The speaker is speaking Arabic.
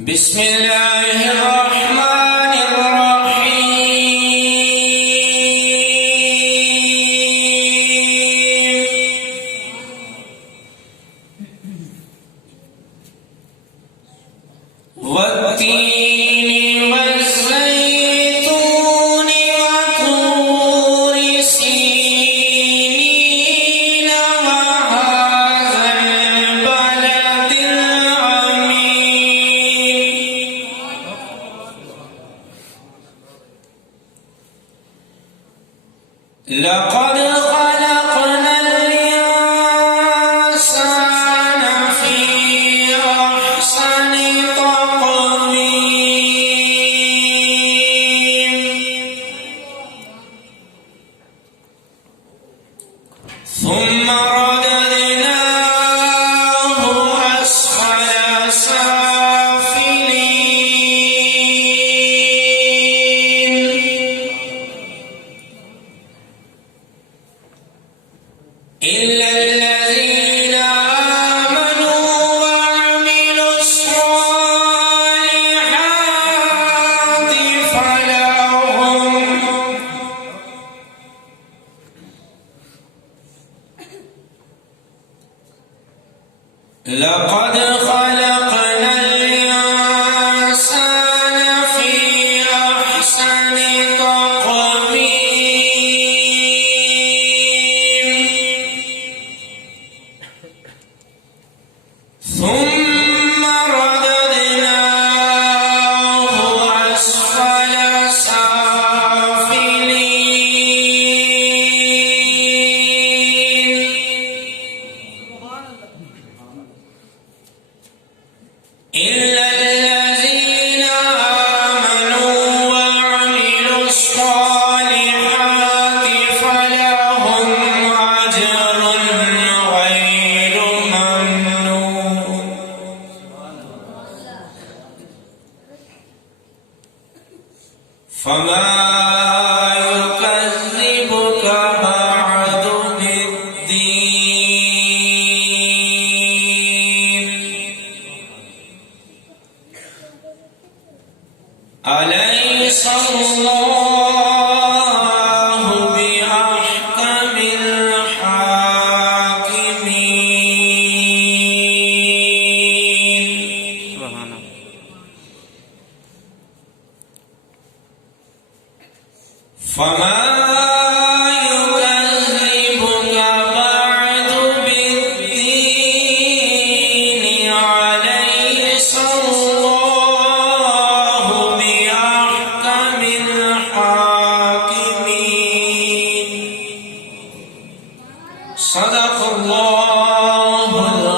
بسم الله الرحمن الرحيم والتين والزيتون وطور سينين وهذا البلد العميد لقد خلقنا الإنسان في أحسن تقويم ثم رددناه أسفل سافلين إلا الذين آمنوا وعملوا الصالحات لقد خلقنا الإنسان في أحسن تقويم ثم رددناه أسفل سافلين إلا الذين آمنوا وعملوا الصالحات فلهم أجر غير ممنون فما يكذبك بعد بالدين أليس الله بأحكم الحاكمين فما يكذبك بعد بالدين أليس الله بأحكم الحاكمين صدق الله